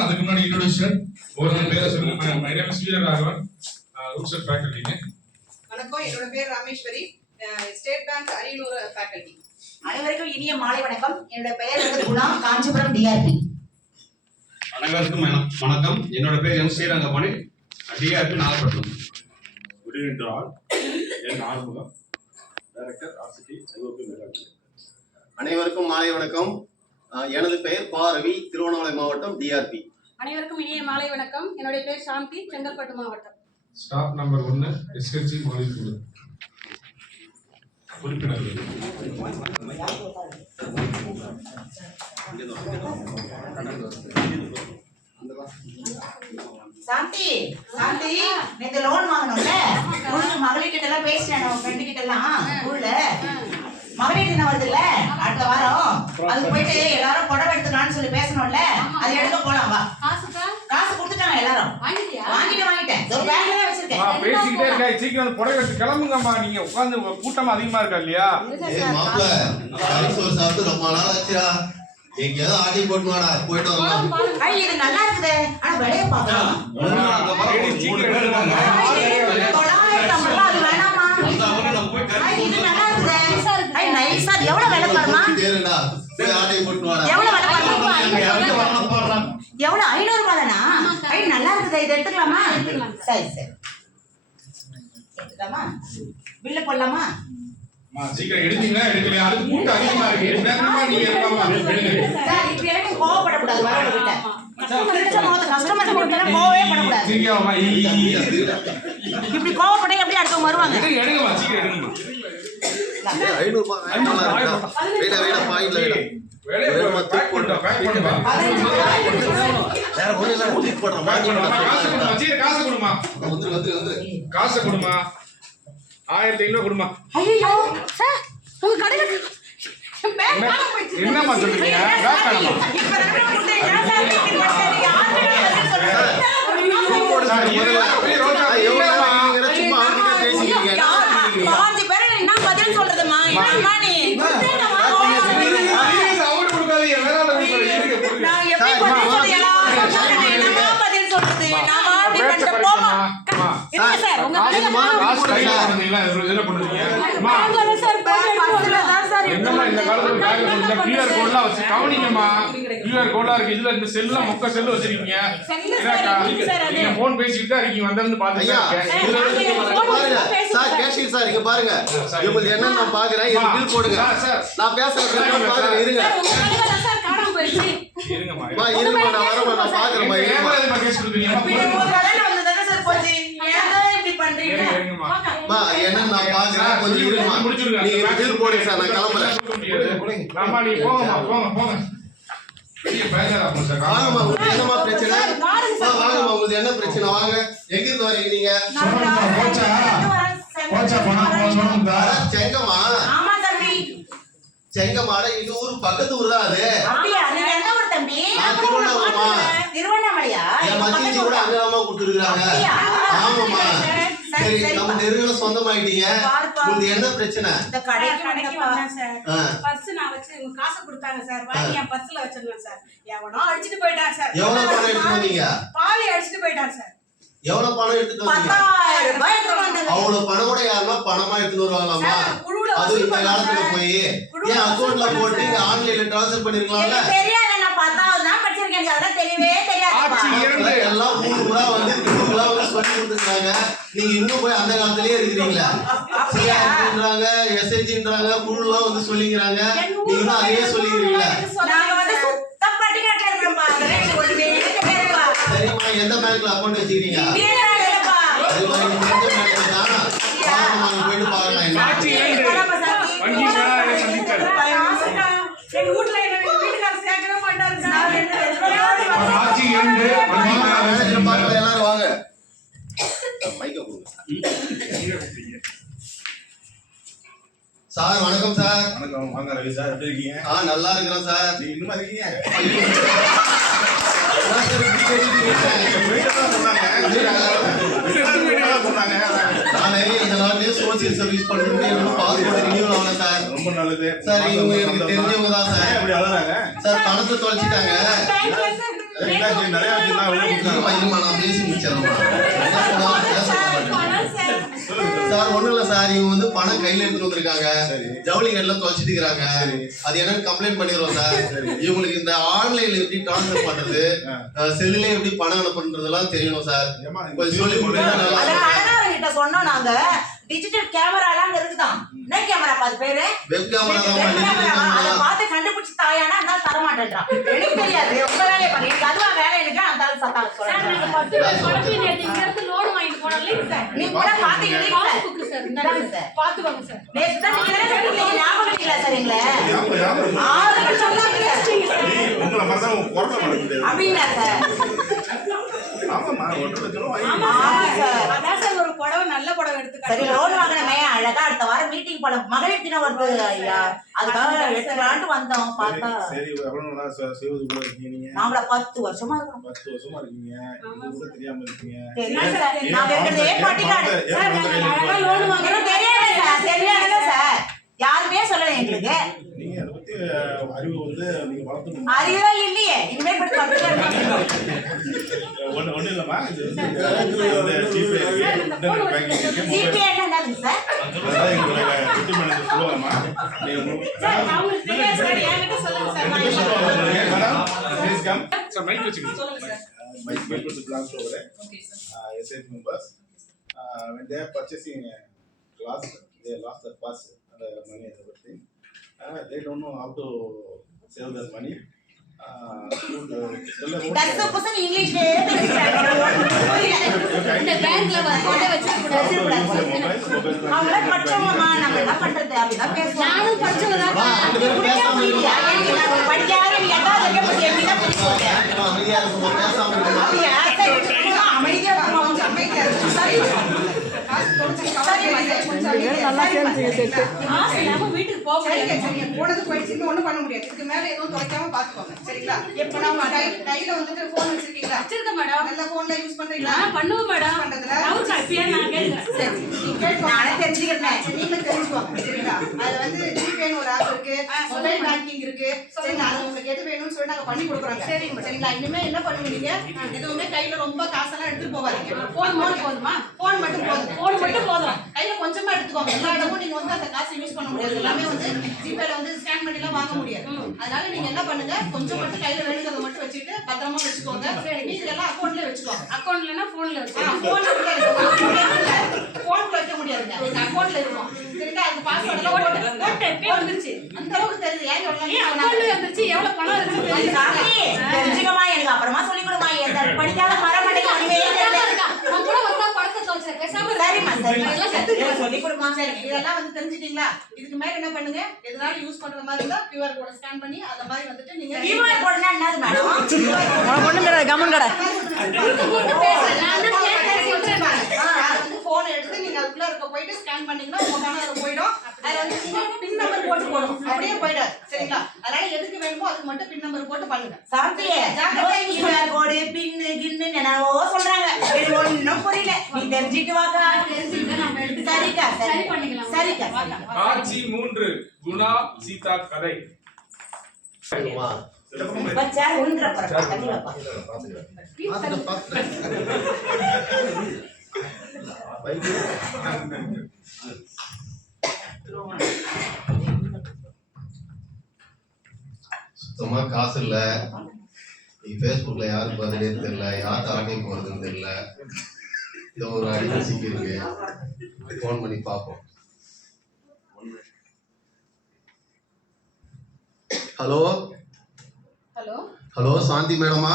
அதுக்கு முன்னாடி introduction. ஒரு பேரை சொல்லுங்க. வீரராகவன். Uh. வணக்கம் என்னோட பேர் Rameswari state bank Ariyalur faculty அனைவருக்கும் இனிய மாலை வணக்கம் என்னோட பெயர் வந்து குணா காஞ்சிபுரம் டிஆர்பி அனைவருக்கும் வணக்கம் என்னோட பேர் M Srirangamani TRP Nagapattinam. N Arumugam. Director RCD IOB மேலாண்மை அனைவருக்கும் மாலை வணக்கம். எனது பெயர் பா. ரவி திருவண்ணாமலை மாவட்டம் டிஆர்பி அனைவருக்கும் இனிய மாலை வணக்கம். என்னுடைய பேர் சாந்தி செங்கல்பட்டு மாவட்டம். ஸ்டாப் நம்பர் ஒன்னு எஸ்ஹெச்சி மாலிகுடு உறுப்பினர்கள். சாந்தி சாந்தி நேத்து லோன் வாங்கணும்ல? உனக்கு எல்லாம் பேசினேன் நம்ம ஃப்ரெண்டு கிட்ட எல்லாம் ஊர்ல. மகளிர் தினம் வருதுல்ல? அடுத்த வாரம். அதுக்கு போயிட்டு எல்லாரும் புடவை எடுத்துக்கலாம்னு சொல்லி பேசணும்ல? அது எடுக்க போலாம் வா. காசுக்கா? காசு கொடுத்துட்டாங்க எல்லாரும். வாங்கிட்டு வாங்கிட்டேன். ஒரு பேங்க்ல தான் வச்சிருக்கேன். அம்மா, பேசிக்கிட்டே இருக்கா? சீக்கிரம் வந்து புடவை எடுத்து கிளம்புங்கம்மா. நீங்க உட்காந்து கூட்டம் அதிகமா இருக்கா இல்லையா? ஏய் மாப்பிள கரிசோறு சாப்பிட்டு ரொம்ப நாள் ஆச்சுடா. எங்கேயாவது ஆடி போட்டு வாடா போயிட்டு வரலாம். ஐ இது நல்லா இருக்குது. ஆனா விலைய ஏடி, சீக்கிரம் எடுத்துக்கோங்க. தொள்ளாயிரத்து அது வேணாமா ஐ, இது நல்லா இருக்குது ஐ நைஸா அது எவ்வளவு விலை பாருமா தேருடா போய் ஆடி போட்டு வாடா எவ்வளவு விலை பாருமா எவ்வளவு? ஐநூறு ரூபாய் தானா ஐ நல்லா இருக்குது? இது எடுத்துக்கலாமா? எடுத்துக்கலாம். சரி சரி. எடுத்துக்கலாமா? பில்ல போடலாமா? கோவப்படக்கூடாது வரவங்க கஸ்டமர் கோவமே படக்கூடாது. இப்படி கோவப்பட்டா எப்படி அடுத்தவங்க வருவாங்க? ஐநூறு பாயிண்ட்ல காசு கொடுமா சீக்கிரம் காசு கொடுமா. வந்து வந்து வந்து காசை கொடுமா. ஆயிரத்தி ஐநூறு கொடுமா. ஐயோ சார் உங்க கடையில என்ன- என்னம்மா சொல்றீங்க பேக் வேணாமா இப்ப ரெண்டு முட்டை ஏன் சார் இப்படி பண்றீங்க? யாருக்கு சார், இருங்க. அப்படியே ரோட்டா எவ்வளவு இல்லம்மா. வாங்கிக்கிற? சும்மா அவன்கிட்ட பேசிக்கிறீங்க என்ன பேசிக்கிறீங்க? பாஞ்சு பேரை என்ன பதில் சொல்றதுமா என்னம்மா நீ இருங்க, அவரு கொடுக்காதீங்க, வேற ஆளு கொடுக்காதீங்க. இருங்க, கொடுங்க. நான் எப்படி பதில் சொல்றது எல்லாரும் சொன்னாங்க, என்னம்மா பதில் சொல்றது நாம அப்படி பேச்ச பண்ற போமா குறைச்சுக்கம்மா. அம்மா, இருங்க சார் உங்க காசு கடையில வாங்க. காசு கையில வாங்குனீங்களா? இதுல இதுல பண்ணுவீங்க. அம்மா, பஸ்ல தான் சார் என்னம்மா இந்த காலத்துல பேக்ல QR code எல்லாம் வச்சு கவனிங்கம்மா. Code எல்லாம் இருக்கு. இதுல இந்த செல்லுலாம் மொக்க செல்லு வச்சிருக்கீங்க. என்னக்கா? நீங்க phone பேசிக்கிட்டு தான் இருக்கீங்க. வந்திருந்து தான் இருக்கேன். சார் கேஷியர் சார் இங்க பாருங்க. இவங்களுக்கு என்ன நான் பாக்குறேன். இது பில் போடுங்க. சார், சார், நான் பேசுறேன். இருங்க இருங்கம்மா, அம்மா இருங்க நான் வரமா நான் பாக்குறேன்மா பண்றீங்க என்ன நான் பாக்குறேன் கொஞ்சம். நீங்க போடுங்க சார் நான் கிளம்புறேன். அம்மா, நீங்க போங்கம்மா, போங்க. வாங்கம்மா உங்களுக்கு பிரச்சனை? அம்மா, வாங்கம்மா உங்களுக்கு என்ன பிரச்சனை? வாங்க. எங்க இருந்து வரீங்க நீங்க. செங்கம்மா. ஆமா தம்பி. செங்கம்மாட இது ஊர் பக்கத்து ஊர் தான் அது. திருவண்ணாமலையா? கூட அங்கதாம்மா கொடுத்துருக்காங்க அப்படியா? சரி. நம்ம சொந்தமாயிட்டீங்க. உங்களுக்கு என்ன பிரச்சனை? இந்த கடைக்கு கடைக்கு வந்தப்பா. வந்தேன் சார். ஆ. பர்ஸ் நான் வச்சு உங்க காசு கொடுத்தாங்க சார். வாங்கி என் பர்ஸ்ல வச்சிருந்தேன் சார். எவனோ அடிச்சிட்டு போயிட்டான் சார். எவ்வளவு பணம் எடுத்துட்டு வந்தீங்க? பாதி அடிச்சிட்டு போயிட்டான் சார். எவ்வளவு பணம் எடுத்துட்டு வந்தீங்க? ரூபாய் எடுத்துட்டு வந்தாங்க. அவ்வளவு பணம் கூட பணமா எடுத்துட்டு வருவாங்களாமா? வசூல் இந்த காலத்துல. போய். ஏன் பண்ணோம் போட்டு ஆன்லைன்ல டிரான்ஸ்ஃபர் பண்ணிருக்கலாம்ல? தெரியாது நான் பத்தாவது தான் படிச்சிருக்கேன். அதெல்லாம் தெரியவே இரண்டு. எல்லாம் வந்து நீங்க இன்னும் போய் அந்த காலத்திலேயே இருக்கிறீங்களா? அப்படியா? சிஆர்டின்றாங்க எஸ்ஐஜின்றாங்க குழுலாம் வந்து சொல்லிக்கிறாங்க. நீங்க இன்னும் அதையே சொல்லிக்கிறீங்களா. சரிம்மா எந்த பேங்க்ல அக்கௌண்ட் வச்சுக்கிறீங்க வீரராக இல்லப்பா. சரிம்மா சார் வணக்கம் சார். வணக்கம். வாங்க ரவி சார். எப்படி இருக்கீங்க? ஆ நல்லா இருக்கிறோம் சார். நீங்க இன்னுமா இருக்கீங்க? சோசியல் சர்வீஸ் பண்ணிட்டு என்னோட பாஸ்போர்ட் ரினியூவல் ஆகல சார். ரொம்ப நல்லது. சார் இவங்க எனக்கு தெரிஞ்சவங்க தான் சார். இப்படி அழறாங்க? சார் பணத்தை தொலைச்சிட்டாங்க. நிறைய நான் பேசி முடிச்சிடறேன். சார் ஒண்ணும் இல்ல சார். இவங்க வந்து பணம் கையில எடுத்துட்டு வந்திருக்காங்க. ஜவுளி கடையில தொலைச்சிட்டு இருக்காங்க அது என்னன்னு கம்ப்ளைண்ட் பண்ணிடுவோம் சார். இவங்களுக்கு இந்த ஆன்லைன்ல எப்படி ட்ரான்ஸ்ஃபர் பண்றது செல்லுல எப்படி பணம் அனுப்புறதுலாம் தெரியணும் சார். கொஞ்சம் சொல்லி கொடுத்தா அத சொன்னோம் நாங்க. டிஜிட்டல் கேமராலாம் அங்க இருக்குதான் என்ன கேமரா பாது பேரு? வெப் கேமரா தான் வெப் digital கேமரா அதை. பார்த்து கண்டுபிடிச்சு தாயானா அந்த தர மாட்டேன்றான் எனக்கு தெரியாது. உங்க வேலையை பண்ணி எனக்கு அதுவா வேலை எனக்கு அந்த ஆள் சத்தா சார் நாங்க பத்து சார். சார். நேத்து தான் ஞாபகம் சார் எங்களை. ஆறு லட்சம் தான் சார். உங்களை மாதிரி தான் உங்க குரலை. அப்படிங்களா சார். லட்சம் ஆமா சார் சார். அதான் சார் ஒரு புடவை நல்ல புடவை எடுத்து சரி. லோன் வாங்கினமே அழகா அடுத்த வாரம் மீட்டிங் போல மகளிர் தினம் வருது ஐயா. அதுக்காக எடுத்துக்கலான்ட்டு வந்தோம் பார்த்தா. சரி எவ்வளவு நாளா செய்வது கூட இருக்கீங்க? நீங்க நாங்கள பத்து வருஷமா இருக்கோம். பத்து வருஷமா இருக்கீங்க. இது கூட தெரியாம இருக்கீங்க. நாங்க இருக்கிறதே பட்டிக்காடு. சார் நாங்க லோன் வாங்குறோம் தெரியாது சார். தெரியாதுல்ல சார். யாருமே சொல்லல எங்களுக்கு நீங்க அதை பத்தி அஹ், அறிவு வந்து நீங்க வளர்த்துக்கணும் அறிவுதான் இல்லையே இனிமே இப்படி பட்டிக்காடு ஒண்ணு ஒண்ணு இல்லம்மா. இது வந்து இந்த ஜிபே இருக்கு. இன்டர்நெட் பேங்கிங் இருக்கு. மொபைல் ஜிபே என்னது சார்? அதான் எங்களுடைய குட்டி மேனேஜர் சொல்லுவாங்கம்மா நீங்க மு- சார் அவங்களுக்கு தெரியாது சார் என்கிட்ட சொல்லுங்க சார் நான் நீங்க எல்லாம் சொல்லுவாங்க. சொல்றேன். Madam, please come. Sir mic வச்சுக்கோங்க. சொல்லுங்க sir. My my person belongs over there. Okay sir SH members, uh, when they are purchasing a class, they lost and the money and everything. Uh, they don't know how to save their money. இந்த பேங்க்ல அவங்கள. படிச்சவங்கம்மா நம்ம என்ன பண்றது? அப்படிதான் பேசுவாங்க. நானும் வா, ரெண்டு பேரும் புரியா பேசாம புரியலையா? இருக்கணும். எனக்கு நான் படிக்காத நீ எட்டாவது வைக்க முடியும் எப்படிதான் புரிய போகுது? அம்மா, அமைதியா இருக்கணும், பேசாம இருக்கணும். அப்படியா? சரி, சும்மா அமைதியா இருக்கணும். கொஞ்சம் அமைதியா இருக்கு. சரி. இல்லாம வீட்டுக்கு போக சரிங்க சரிங்க போனது போயிடுச்சு இன்னும் ஒண்ணும் பண்ண முடியாது இதுக்கு மேல எதுவும் தொலைக்காம பாத்துக்கோங்க சரிங்களா இப்ப நம்ம கையில வந்துட்டு போன் வச்சிருக்கீங்களா வச்சிருக்க மேடம் நல்ல போன்ல யூஸ் பண்றீங்களா நான் பண்ணுவேன் மேடம் நான் கேட்கிறேன் சரி. நானே தெரிஞ்சுக்கிறேன். நீங்களும் தெரிஞ்சுக்கோங்க சரிங்களா அதுல வந்து ஜிபேன்னு ஒரு மொபைல் பேங்கிங் இருக்கு. சரிங்களா அது உங்களுக்கு எது வேணும்னு சொல்லி நாங்க பண்ணி கொடுக்குறோங்க. சரிங்க சரிங்களா? இனிமே என்ன பண்ணுவீங்க எதுவுமே கையில ரொம்ப காசெல்லாம் எடுத்துட்டு போகாதீங்க. போன் மட்டும் போதுமா? போன் மட்டும் போதும். போன் மட்டும் போதும். கையில கொஞ்சமா எடுத்துக்கோங்க. எல்லா இடமும் நீங்க வந்து அந்த காசை யூஸ் பண்ண முடியாது. எல்லாமே வந்து ஜிபேல வந்து ஸ்கேன் பண்ணி எல்லாம் வாங்க முடியாது. அதனால நீங்க என்ன பண்ணுங்க? கொஞ்சம் மட்டும் கையில வேணுங்கிறத மட்டும் வச்சுட்டு பத்திரமா வச்சுக்கோங்க. மீதி எல்லாம் அக்கௌண்ட்லயே வச்சுக்கோங்க. அக்கௌண்ட்லனா போன்ல வச்சு போன் போன் வைக்க முடியாதுங்க. அக்கௌண்ட்ல இருக்கும். சரிங்களா? அது பாஸ்வேர்ட் எல்லாம் போட்டு வந்துருச்சு அந்த வந்துருச்சு? எவ்வளவு பணம் தெரிஞ்சுக்கமா எனக்கு அப்புறமா சொல்லி கொடுமா படிக்காத ஒண்ணுமே சரி இதெல்லாம் வந்து தெரிஞ்சுட்டீங்களா? இதுக்கு மேல என்ன பண்ணுங்க? எதனால யூஸ் பண்ற மாதிரி இருந்தா கியூஆர் கோட ஸ்கேன் பண்ணி அந்த மாதிரி வந்துட்டு நீங்க கியூஆர் கோடுனா என்னது மேடம் போன் எடுத்து நீங்க அதுக்குள்ள இருக்க போயிட்டு ஸ்கேன் பண்ணீங்கன்னா உங்க பணம் அதுல போயிடும். அதுல வந்து நீங்க பின் நம்பர் போட்டு அப்படியே போயிடாது சரிங்களா? அதனால எதுக்கு வேணுமோ அதுக்கு மட்டும் பின் நம்பர் போட்டு பண்ணுங்க. சாந்தியே கோடு பின்னு கின்னு என்னவோ சொல்றாங்க. எனக்கு ஒண்ணும் புரியல. நீ தெரிஞ்சுட்டு வாக்கா. சரிக்கா சரி. பண்ணிக்கலாம். சரிக்கா. காட்சி மூன்று. குணா சீதா கதை. பாத்துட்டு, பாத்துட்டு. பைக்கு. சுத்தமா காசு இல்ல. நீ ஃபேஸ்புக்ல யாரு பதிலே தெரியல யார்கிட்ட ஆட்டை போறதுன்னு தெரியல. இது ஒரு அடிமை சிக்கிருக்கு ஃபோன் பண்ணி பார்ப்போம். ஹலோ ஹலோ ஹலோ சாந்தி மேடமா?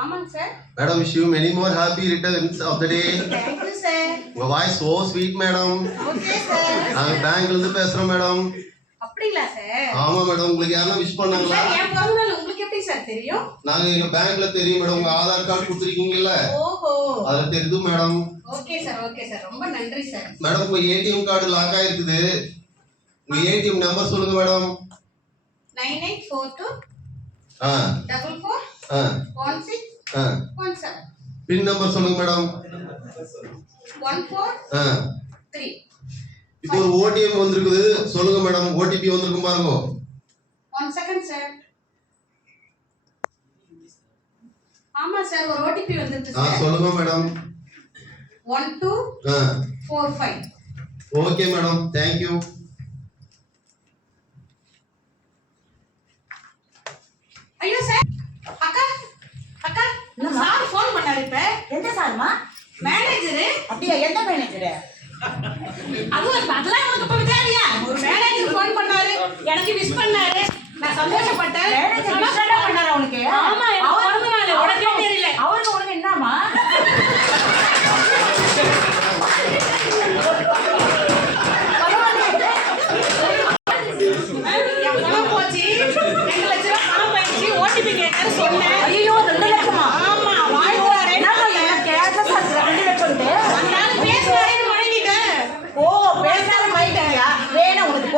ஆமாங்க sir. Madam wish you many more happy returns of the day thank you sir உங்க voice so sweet madam okay sir நாங்க பேங்க்ல இருந்து பேசுறோம் மேடம் அப்படிங்களா சார் ஆமா மேடம் உங்களுக்கு யாரா விஷ் பண்ணாங்களா? என் பிறந்த நாள் உங்களுக்கு எப்படி சார் தெரியும்? நாங்க எங்க பேங்க்ல தெரியும் மேடம் உங்க ஆதார் கார்டு கொடுத்துருக்கீங்கல்ல? ஓஹோ. அதுல தெரியுது madam okay sir okay sir ரொம்ப நன்றி சார் மேடம் உங்க ஏடிஎம் கார்டு லாக் ஆயிருக்குது. உங்க ஏடிஎம் நம்பர் சொல்லுங்க madam nine eight four two ah. Double four ah. One six ah. One seven PIN number சொல்லுங்க madam one four ah. Three இப்போ ஒரு OTP வந்திருக்குது. சொல்லுங்க மேடம். ஓடிபி வந்திருக்கும் பாருங்க. ஒன் செகண்ட் சார் ஆமா சார் ஒரு ஓடிபி வந்துருக்கு சார் சொல்லுங்க madam. One two ah. Four five okay madam. Thank you ஐயோ சார் அக்கா அக்கா சார் ஃபோன் பண்ணாரு இப்ப. எந்த சார்மா மேனேஜரு அப்படியா? எந்த மேனேஜரு அதுவும் அதெல்லாம் உனக்கு இப்ப தேவையா ஒரு மேனேஜர் ஃபோன் பண்ணாரு. எனக்கு விஷ் பண்ணாரு. நான் சந்தோஷப்பட்டேன். பண்ணாரா உனக்கு ஆமா பிறந்த நாள். உனக்கே தெரியல. அவருக்கு உனக்கு என்னமா என் பணம் போச்சு. ரெண்டு லட்ச ரூபா பணம் போயிடுச்சு ஓடிபி கேட்டாரு சொன்னேன் ஐயோ ரெண்டு லட்சமா ஆமா வாழ்வாரே என்னப்பா எனக்கு கேட்ட சார் ரெண்டு லட்சம்ட்டு அதனால பேசுவாரேன்னு வழங்கிட்டேன் ஓ பேசாத மைக்கா வேணும் உனக்கு போ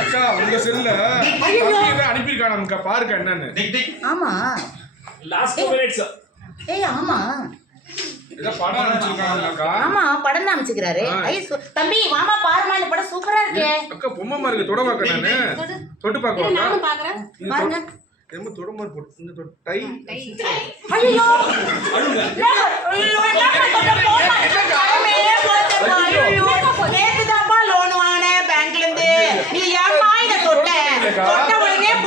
அக்கா உங்க செல்ல அனுப்பியிருக்கா நமக்கு பாருக்கா என்னன்னு. ஆமா. லாஸ்ட் மினிட்ஸ் ஏய். ஆமா. ஆமா படம் அமைச்சுக்கிறாரு தம்பி மாமா பாருமா இந்த படம் சூப்பரா இருக்கே. அக்கா பொம்மை மாதிரி இருக்கு. தொட நானு. தொட்டு பார்க்கவாக்கா நானும் பாக்குறேன் பாருங்க. என்னமோ தொட மாதிரி போட்டு இந்த டை. ஐயோ. ஐயோ லோன் வாங்கினேன். ஏன்ப்பா இத தொட்ட. தொட்ட உடனே என்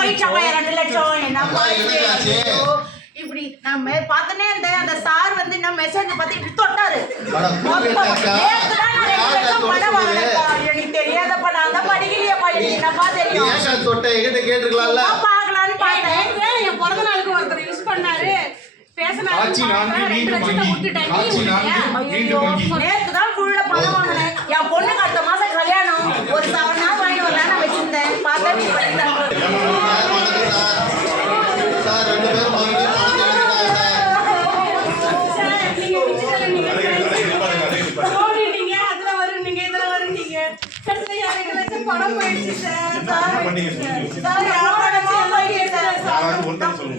ரெண்டு லட்சம். இது? ஐயோ, இப்படி நான் மே- பார்த்துனே இருந்தேன் அந்த சார் வந்து நம்ம மெசேஜ் பார்த்து இப்படி தொட்டாரு. எனக்கு தெரியாதப்பா. நான் தான் படிக்கலையேப்பா. எனக்கு என்னப்பா தெரியும்? தொட்ட? என்கிட்ட கேட்டிருக்கலாம்ல. பார்க்கலான்னு பார்த்தேன். ஏன் என் பிறந்த நாளுக்கு ஒருத்தர் யூஸ் பண்ணாரு. நேத்து தான் ஃபுல்லா பணம் வாங்கினேன். என் பொண்ணுக்கு அடுத்த மாசம் கல்யாணம். ஒரு செவன்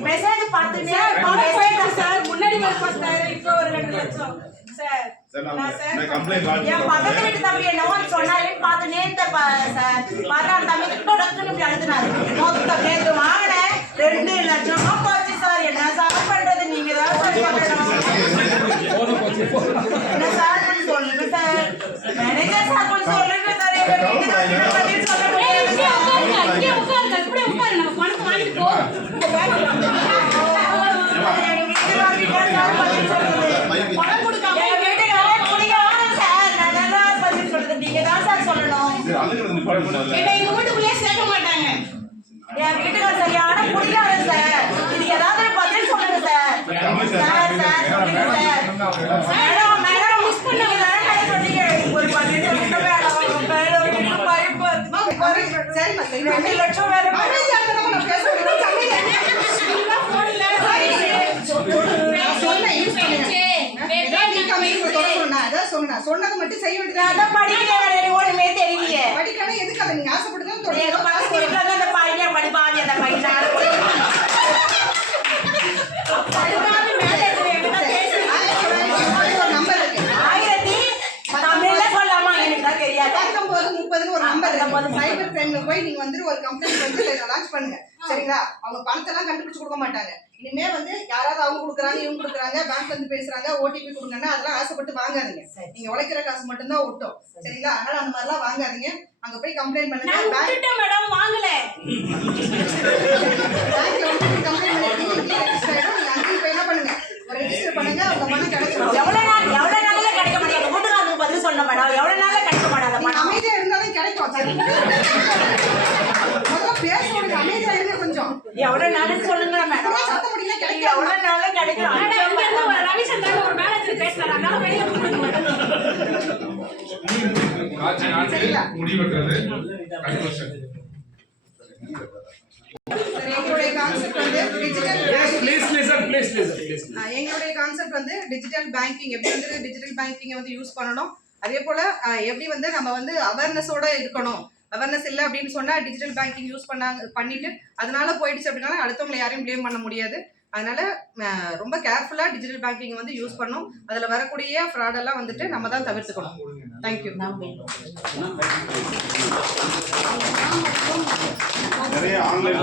மெசேஜ் பார்த்துட்டு பணம் போயிடுச்சு சார் முன்னாடி ஒரு பத்தாயிரம் இப்போ ஒரு ரெண்டு லட்சம். என் பக்கத்து வீட்டு தம்பி என்னவோ சொன்னாலேன்னு பார்த்து நேத்து ப- சார் பார்த்தா அந்த தம்பி தொடர்ந்து இப்படி அழுதுனாரு. மொத்தம் வாங்கினேன் ரெண்டு லட்சமா போச்சு சார் என்ன சார் பண்றது? நீங்க தான் சார் என்ன சார் கொஞ்சம் சொல்லுங்க சார் மேனேஜர் சார் கொஞ்சம் சொல்லுங்க சார் எங்க வீட்டுக்கு என்னை எங்க வீட்டுக்குள்ளேயே சேர்க்க மாட்டாங்க என் வீட்டுக்காரர் சரியான குடிக்காரன் சார் இது ஏதாவது பதில் சொல்லுங்க சார் சார் சார் சொல்லுங்க சார் மேடம் மேடம் மிஸ் பண்ணீங்க ஒரு பதில் சொல்லுங்க மேடம். சரிம்மா சரிம்மா ரெண்டு லட்சம் வேற அதான். சொன்னதை மட்டும் செய்ய வேண்டியது நான் படிக்கிறேன் எனக்கு ஒண்ணுமே தெரியலையே படிக்கணும் எதுக்கு அதை நீங்க ஆசைப்பட்டு தான் எங்க பக்கத்து தொடங்க பையன் படிப்பாங்க அந்த பையன் பத்தொன்பது. முப்பதுன்னு ஒரு நம்பர் சைபர் கிரைம்ல போய் நீங்க வந்து ஒரு கம்ப்ளைண்ட் வந்து லான்ச் பண்ணுங்க. சரிங்களா? அவங்க பணத்தை எல்லாம் கண்டுபிடிச்சு கொடுக்க மாட்டாங்க. இனிமே வந்து யாராவது அவங்க கொடுக்குறாங்க இவங்க கொடுக்குறாங்க பேங்க்ல இருந்து பேசுறாங்க ஓடிபி கொடுங்கன்னா அதெல்லாம் ஆசைப்பட்டு வாங்காதீங்க. நீங்க உழைக்கிற காசு மட்டும்தான் ஒட்டும். சரிங்களா? அதனால அந்த மாதிரிலாம் வாங்காதீங்க. அங்க போய் கம்ப்ளைண்ட் பண்ணுங்க. மேடம் வாங்கல. பேங்க்ல வந்து கம்ப்ளைண்ட் போய் என்ன பண்ணுங்க? ஒரு ரெஜிஸ்டர் பண்ணுங்க உங்க பணம் கிடைச்சிடும் எவ்வளவு நாள்னு சொல்லுங்க. எவ்வளவு நாள்ல கிடைக்கும் ரவிசந்திரன் ஒரு மேனேஜர் பேசுறாரு? அதனால வெளியே முடிவெற்றது எங்களுடைய கான்செப்ட் வந்து digital please listen please listen please எங்களுடைய கான்செப்ட் வந்து டிஜிட்டல் பேங்கிங் எப்படி வந்து டிஜிட்டல் பேங்கிங்கை வந்து யூஸ் பண்ணணும்? அதே போல எப்படி வந்து நம்ம வந்து அவேர்னஸோட இருக்கணும்? அவேர்னஸ் இல்லை அப்படின்னு சொன்னா டிஜிட்டல் பேங்கிங் யூஸ் பண்ணாங்க பண்ணிட்டு அதனால போயிடுச்சு அப்படின்னா அடுத்தவங்களை யாரையும் ப்ளேம் பண்ண முடியாது. அதனால ரொம்ப கேர்ஃபுல்லா டிஜிட்டல் பேங்கிங் வந்து யூஸ் பண்ணணும் அதுல வரக்கூடிய ஃப்ராட் எல்லாம் வந்துட்டு நம்ம தான் தவிர்த்துக்கணும். தேங்க்யூ நிறைய ஆன்லைன்